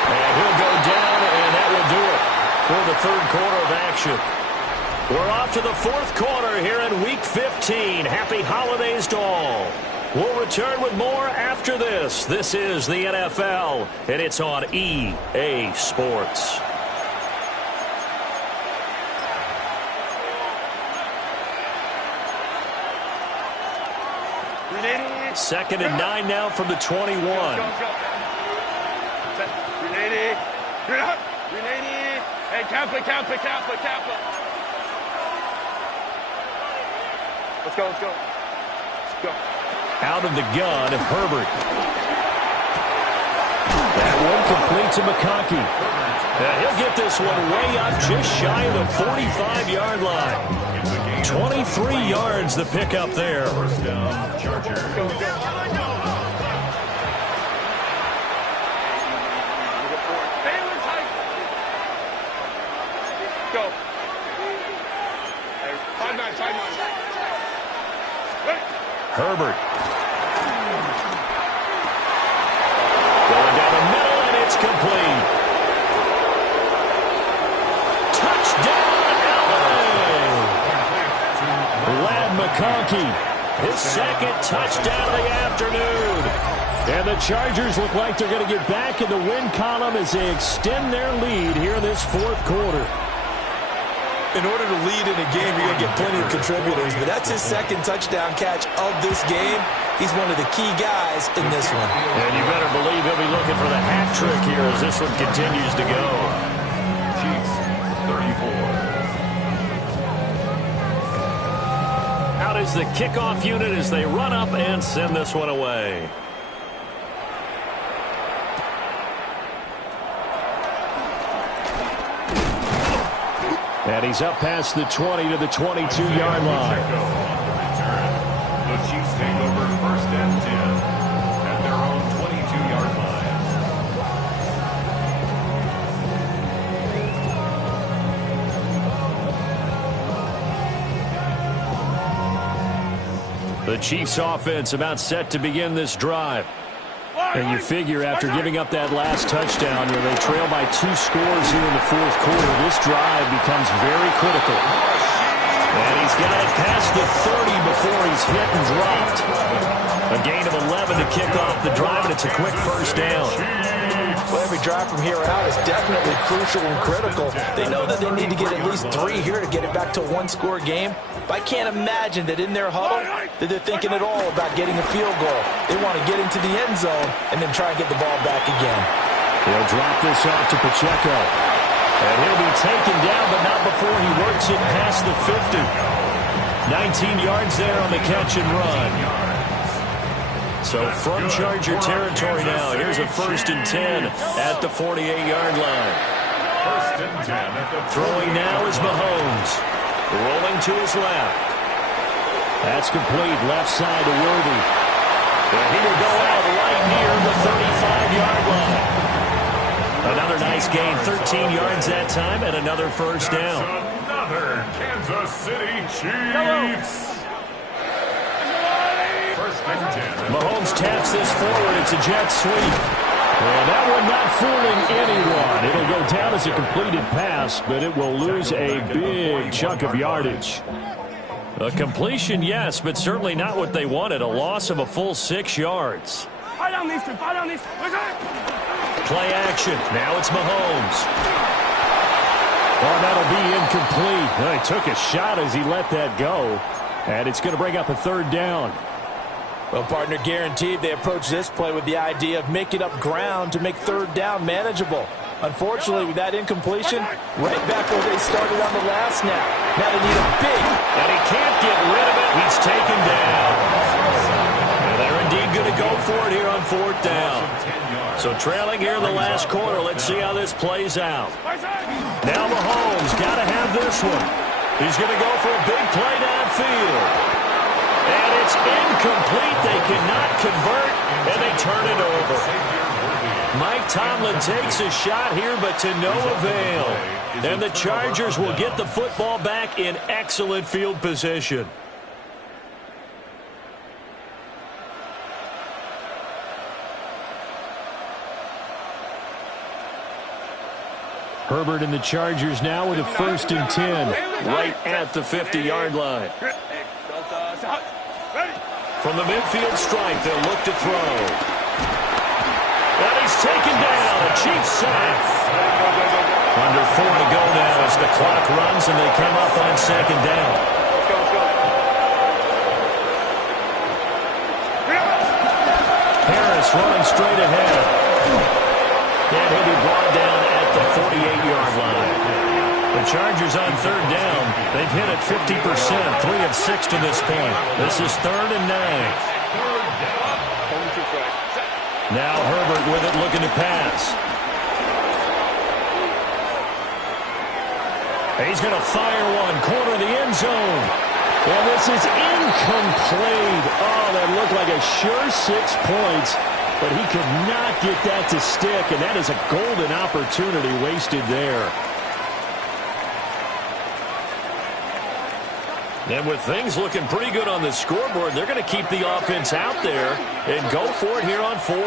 And he'll go down, and that will do it for the third quarter of action. We're off to the fourth quarter here in Week 15. Happy holidays to all. We'll return with more after this. This is the NFL, and it's on EA Sports. Second and 9 now from the 21. Go. Set. 380. Get up. 380. Hey, Kappa. Let's go. Out of the gun, Herbert. That one complete to McConkey. And he'll get this one way up just shy of the 45-yard line. 23 yards the pick up there. First down, Chargers. Go. Side nine. Herbert. Going down the middle, and it's complete. Touchdown, LA! Lad McConkey, his second touchdown of the afternoon. And the Chargers look like they're going to get back in the win column as they extend their lead here in this fourth quarter. In order to lead in a game, you're going to get plenty of contributors, but that's his second touchdown catch of this game. He's one of the key guys in this one. And you better believe he'll be looking for the hat trick here as this one continues to go. Chiefs, 34. is the kickoff unit as they run up and send this one away. And he's up past the 20 to the 22-yard line. The Chiefs take over 1st and 10 at their own 22-yard line. The Chiefs offense about set to begin this drive. And you figure after giving up that last touchdown, where they trail by 2 scores here in the 4th quarter, this drive becomes very critical. And he's got it past the 30 before he's hit and dropped. A gain of 11 to kick off the drive, and it's a quick 1st down. Well, every drive from here out is definitely crucial and critical. They know that they need to get at least 3 here to get it back to a 1-score game. But I can't imagine that in their huddle that they're thinking at all about getting a field goal. They want to get into the end zone and then try and get the ball back again. He'll drop this off to Pacheco. And he'll be taken down, but not before he works it past the 50. 19 yards there on the catch and run. So from Charger territory now, here's a 1st and 10 at the 48-yard line. 1st and 10 at the throwing now is Mahomes. Rolling to his left. That's complete. Left side to Worthy. And he will go out right near the 35-yard line. Another nice gain. 13 yards that time and another 1st down. Another Kansas City Chiefs. 1st and 10. Mahomes taps this forward. It's a jet sweep. Well, that one not fooling anyone. It'll go down as a completed pass, but it will lose a big chunk of yardage. A completion, yes, but certainly not what they wanted. A loss of a full 6 yards. Play action. Now it's Mahomes. Oh, that'll be incomplete. Well, he took a shot as he let that go, and it's going to bring up a 3rd down. Well, partner, guaranteed they approach this play with the idea of making up ground to make 3rd down manageable. Unfortunately, with that incompletion, right back where they started on the last snap. Now they need a big. And he can't get rid of it. He's taken down. And they're indeed going to go for it here on 4th down. So trailing here in the last quarter. Let's see how this plays out. Now Mahomes got to have this one. He's going to go for a big play downfield. And it's incomplete. They cannot convert, and they turn it over. Mike Tomlin takes a shot here, but to no avail. And the Chargers will get the football back in excellent field position. Herbert and the Chargers now with a 1st and 10, right at the 50-yard line. From the midfield stripe, they'll look to throw. And he's taken down. A Chiefs sack. Under 4 to go now as the clock runs and they come up on 2nd down. Harris running straight ahead. And he'll be brought down at the 48-yard line. The Chargers on 3rd down. They've hit it 50%, 3 of 6 to this point. This is 3rd and 9. Now Herbert with it, looking to pass. He's going to fire one, corner of the end zone. And this is incomplete. Oh, that looked like a sure 6 points, but he could not get that to stick, and that is a golden opportunity wasted there. And with things looking pretty good on the scoreboard, they're going to keep the offense out there and go for it here on 4th.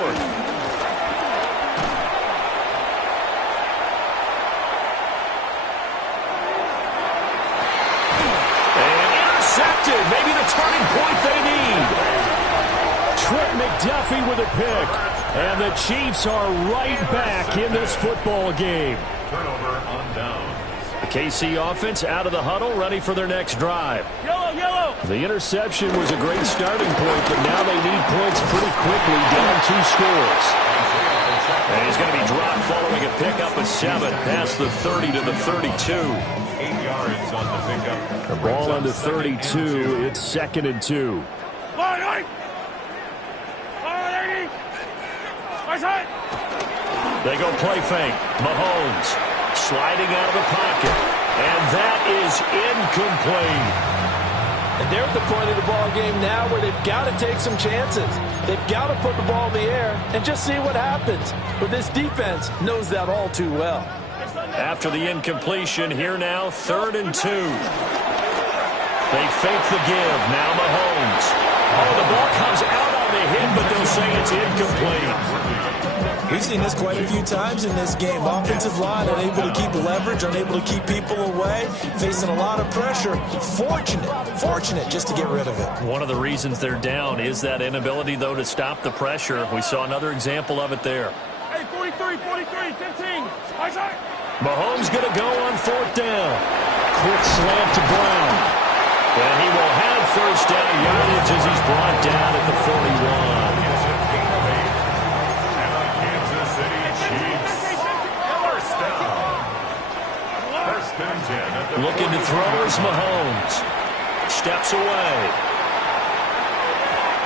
And intercepted. Maybe the turning point they need. Trent McDuffie with a pick. And the Chiefs are right back in this football game. Turnover on down. The KC offense out of the huddle, ready for their next drive. Yellow. The interception was a great starting point, but now they need points pretty quickly, down 2 scores. And he's going to be dropped following a pickup of 7 past the 30 to the 32. 8 yards on the pickup. The ball on the 32. It's 2nd and 2. They go play fake. Mahomes sliding out of the pocket. And that is incomplete. And they're at the point of the ball game now where they've got to take some chances. They've got to put the ball in the air and just see what happens. But this defense knows that all too well. After the incompletion, here now, 3rd and 2. They fake the give. Now Mahomes. Oh, the ball comes out on the hit, but they'll say it's incomplete. We've seen this quite a few times in this game. Offensive line unable to keep leverage, unable to keep people away, facing a lot of pressure. Fortunate just to get rid of it. One of the reasons they're down is that inability, though, to stop the pressure. We saw another example of it there. Hey, 43, 15. Mahomes going to go on 4th down. Quick slant to Brown. And he will have 1st down yardage as he's brought down at the 41. Looking to throw is Mahomes. Steps away.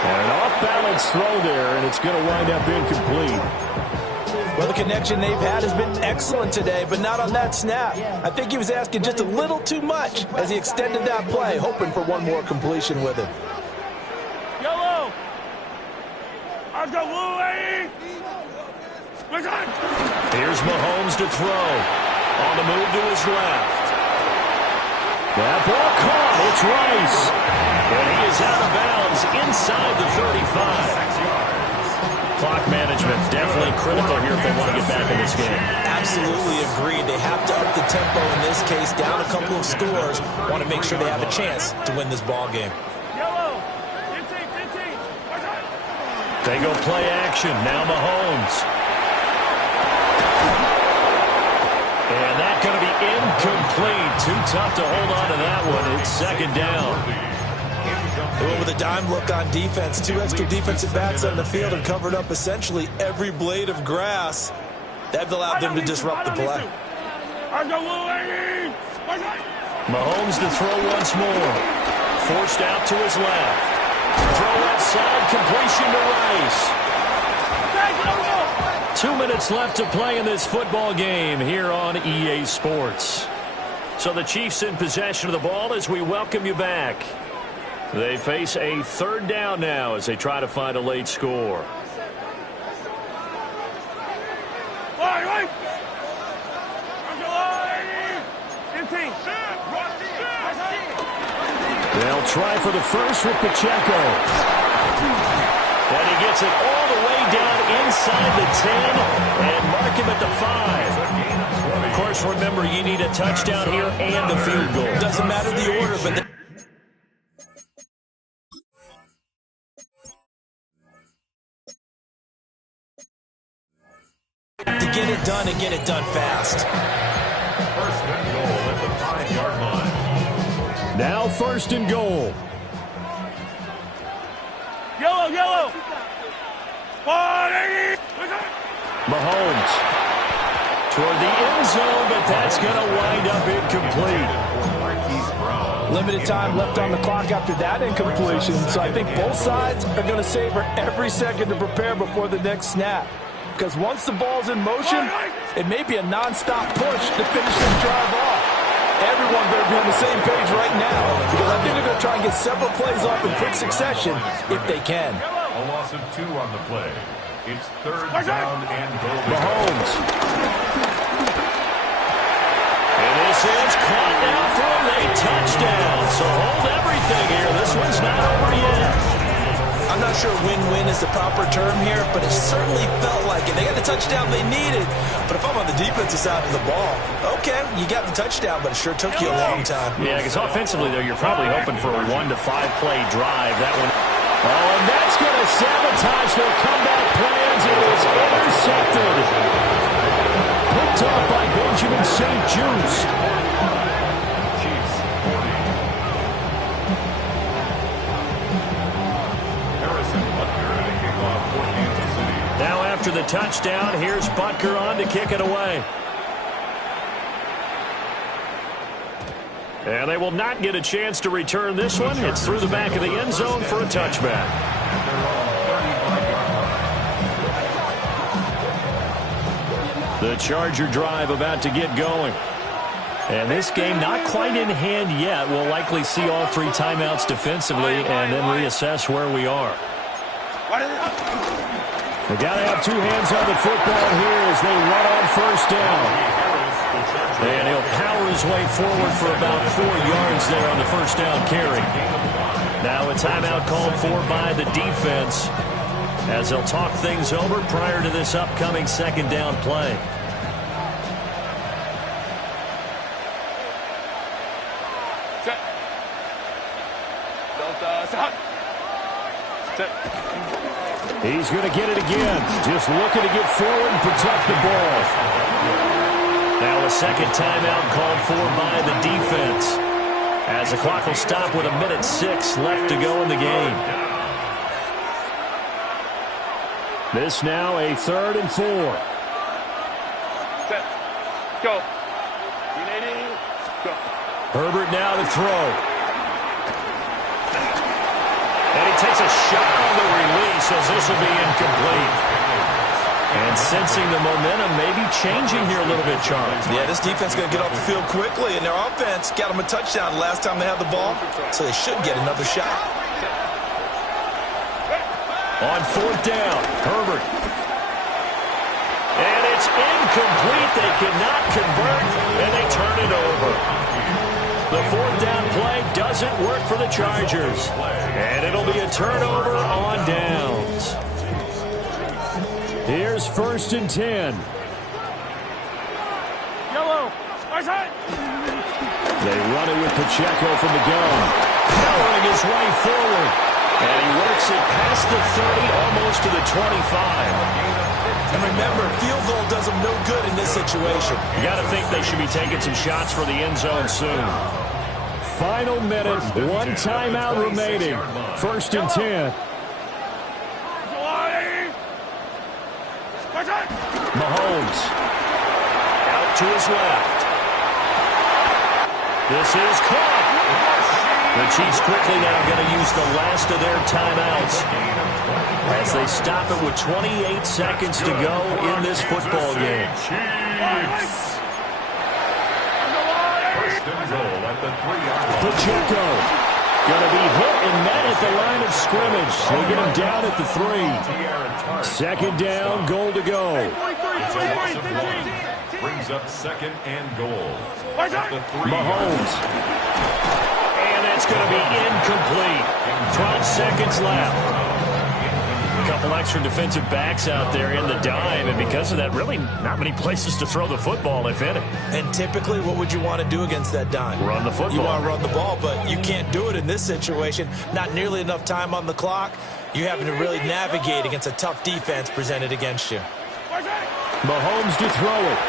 And an off-balance throw there, and it's going to wind up incomplete. Well, the connection they've had has been excellent today, but not on that snap. I think he was asking just a little too much as he extended that play, hoping for one more completion with it. Yellow. I've got Louie. Here's Mahomes to throw. On the move to his left. That ball caught. It's Rice. And he is out of bounds inside the 35. Clock management definitely critical here if they want to get back in this game. Absolutely agreed. They have to up the tempo in this case, down a couple of scores. Want to make sure they have a chance to win this ball game. Yellow. 15. They go play action. Now Mahomes. And that's going to be incomplete. Too tough to hold on to that one. It's 2nd down. They went with a dime look on defense. 2 extra defensive backs on the field and covered up essentially every blade of grass. That allowed them to disrupt the play. Mahomes to throw once more. Forced out to his left. Throw outside, completion to Rice. 2 minutes left to play in this football game here on EA Sports. So the Chiefs in possession of the ball as we welcome you back. They face a 3rd down now as they try to find a late score. They'll try for the first with Pacheco. And he gets it all the way down inside the 10 and mark him at the 5. Of course, remember, you need a touchdown here and a field goal. Doesn't matter the order, but to get it done and get it done fast. 1st and goal at the 5-yard line. Now 1st and goal. Yellow. Mahomes toward the end zone, but that's going to wind up incomplete. Limited time left on the clock after that incompletion, so I think both sides are going to savor every second to prepare before the next snap. Because once the ball's in motion, it may be a non-stop push to finish this drive off. Everyone better be on the same page right now, because I think they're going to try and get several plays off in quick succession if they can. A loss of 2 on the play. It's 3rd down and goal. Mahomes. And this is caught now for a late touchdown. So hold everything here. This one's not over yet. I'm not sure win-win is the proper term here, but it certainly felt like it. They got the touchdown they needed, but if I'm on the defensive side of the ball, okay, you got the touchdown, but it sure took you a long time. Yeah, because offensively, though, you're probably hoping for a 1 to 5 play drive. That one. Oh, and that's going to sabotage their comeback plans. It is intercepted. Picked up by Benjamin St. Juste. Chiefs 40. Harrison Butker at a kickoff for Kansas City. Now after the touchdown, here's Butker on to kick it away. And they will not get a chance to return this one. It's through the back of the end zone for a touchback. The Charger drive about to get going. And this game not quite in hand yet. We'll likely see all 3 timeouts defensively and then reassess where we are. They got to have 2 hands on the football here as they run on first down. And he'll power his way forward for about 4 yards there on the first down carry. Now a timeout called for by the defense as they'll talk things over prior to this upcoming second down play. He's going to get it again. Just looking to get forward and protect the ball. Now a second timeout called for by the defense as the clock will stop with 1:06 left to go in the game. This now a 3rd and 4. Set. Go. Go. Herbert now to throw. And he takes a shot on the release as this will be incomplete. And sensing the momentum maybe changing here a little bit, Charles. Yeah, this defense is going to get off the field quickly, and their offense got them a touchdown last time they had the ball, so they should get another shot. On 4th down, Herbert. And it's incomplete. They cannot convert, and they turn it over. The 4th down play doesn't work for the Chargers. And it'll be a turnover on downs. Here's 1st and 10. Yellow. Right side. They run it with Pacheco from the gun. Powering his way forward. And he works it past the 30, almost to the 25. And remember, field goal does them no good in this situation. You got to think they should be taking some shots for the end zone soon. Final minute, 1 timeout remaining. 1st and 10. Mahomes. Out to his left. This is caught. The Chiefs quickly now going to use the last of their timeouts as they stop it with 28 seconds to go in this football game. Pacheco going to be hit and met at the line of scrimmage. They get him down at the 3. Second down, goal to go. It's a loss of 1. Brings up 2nd and goal. At the 3. Mahomes. And it's going to be incomplete. 12 seconds left. A couple extra defensive backs out there in the dime, and because of that, really not many places to throw the football, if any. And typically, what would you want to do against that dime? Run the football. You want to run the ball, but you can't do it in this situation. Not nearly enough time on the clock. You having to really navigate against a tough defense presented against you. Mahomes to throw it.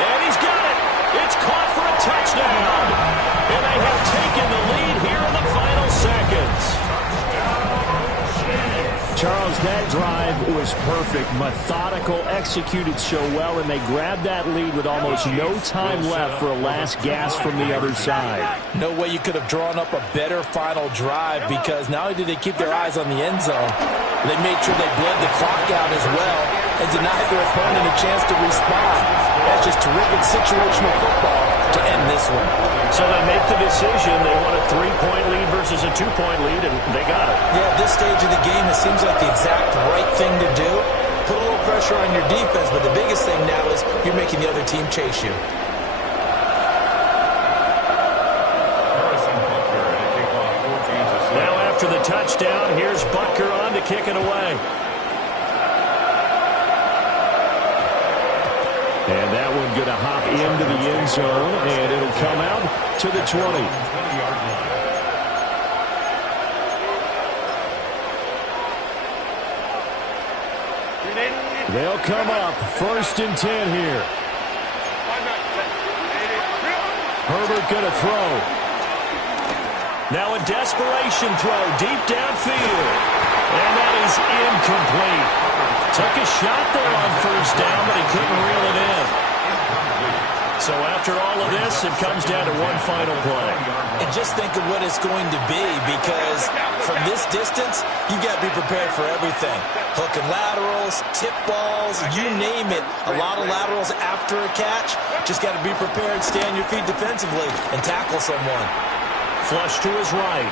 And he's got it. It's caught for a touchdown. And they have taken the lead here in the final seconds. Charles, that drive was perfect, methodical, executed so well, and they grabbed that lead with almost no time left for a last gasp from the other side. No way you could have drawn up a better final drive, because not only did they keep their eyes on the end zone, they made sure they bled the clock out as well and denied their opponent a chance to respond. That's just terrific situational football to end this one. So they make the decision. They want a 3-point lead versus a 2-point lead, and they got it. Yeah, at this stage of the game, it seems like the exact right thing to do. Put a little pressure on your defense, but the biggest thing now is you're making the other team chase you. Now after the touchdown, here's Butker on to kick it away. And that one going to hop into the end zone, and it'll come out to the 20. They'll come up 1st and 10 here. Herbert going to throw. Now a desperation throw deep downfield. And that is incomplete. Took a shot there on first down, but he couldn't reel it in. So after all of this, it comes down to one final play. And just think of what it's going to be, because from this distance, you've got to be prepared for everything. Hook and laterals, tip balls, you name it. A lot of laterals after a catch. Just got to be prepared, stay on your feet defensively, and tackle someone. Flush to his right.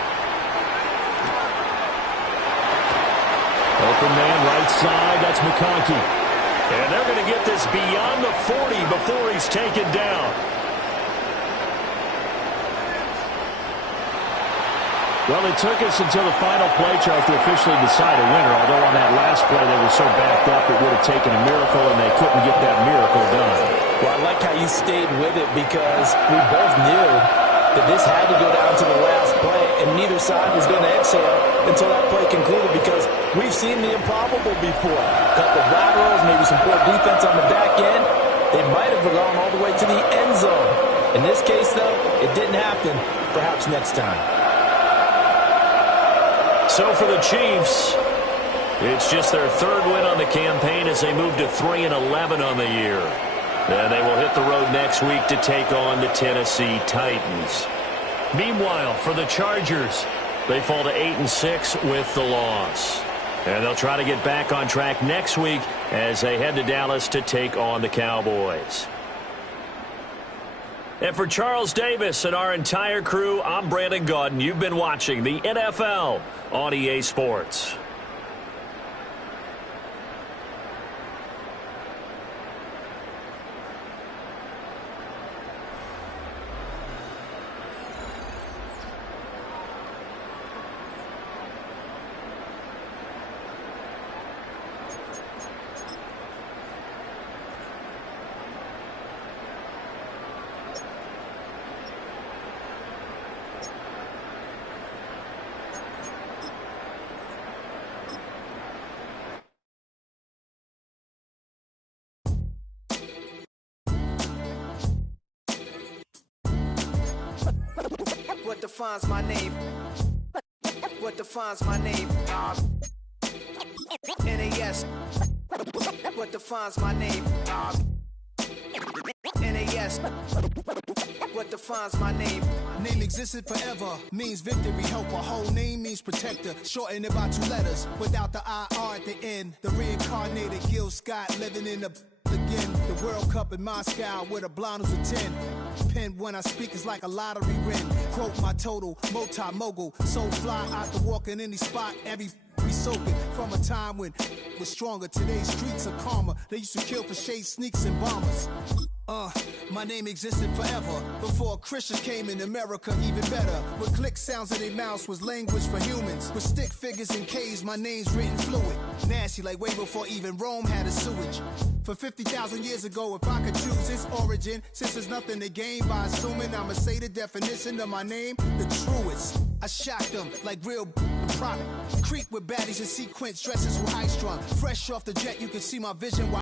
Open man right side, that's McConkey. And they're going to get this beyond the 40 before he's taken down. Well, it took us until the final play chart to officially decide a winner, although on that last play they were so backed up it would have taken a miracle, and they couldn't get that miracle done. Well, I like how you stayed with it, because we both knew that this had to go down to the last play, and neither side was going to exhale until that play concluded, because we've seen the improbable before. A couple of laterals, maybe some poor defense on the back end. They might have gone all the way to the end zone. In this case, though, it didn't happen. Perhaps next time. So for the Chiefs, it's just their third win on the campaign as they move to 3-11 on the year. Then they will hit the road next week to take on the Tennessee Titans. Meanwhile, for the Chargers, they fall to 8-6 with the loss. And they'll try to get back on track next week as they head to Dallas to take on the Cowboys. And for Charles Davis and our entire crew, I'm Brandon Gaudin. You've been watching the NFL on EA Sports. What defines my name? What defines my name? NAS. What defines my name? NAS. What defines my name? Name existed forever, means victory, helper. Whole name means protector, shorten it by 2 letters, without the IR at the end. The reincarnated Gil Scott living in the again. The World Cup in Moscow with a blind who's a 10. Pen when I speak is like a lottery win. Quote my total, multi-mogul, so fly out to walk in any spot, every we soaking from a time when was stronger. Today's streets are calmer. They used to kill for shade sneaks and bombers. My name existed forever before Christians came in America, even better. With click sounds in their mouths was language for humans. With stick figures and K's, my name's written fluid. Nasty like way before even Rome had a sewage. For 50,000 years ago, if I could choose its origin, since there's nothing to gain by assuming, I'ma say the definition of my name, the truest. I shocked them like real product. Creep with baddies in sequence, dresses with high strung. Fresh off the jet, you can see my vision.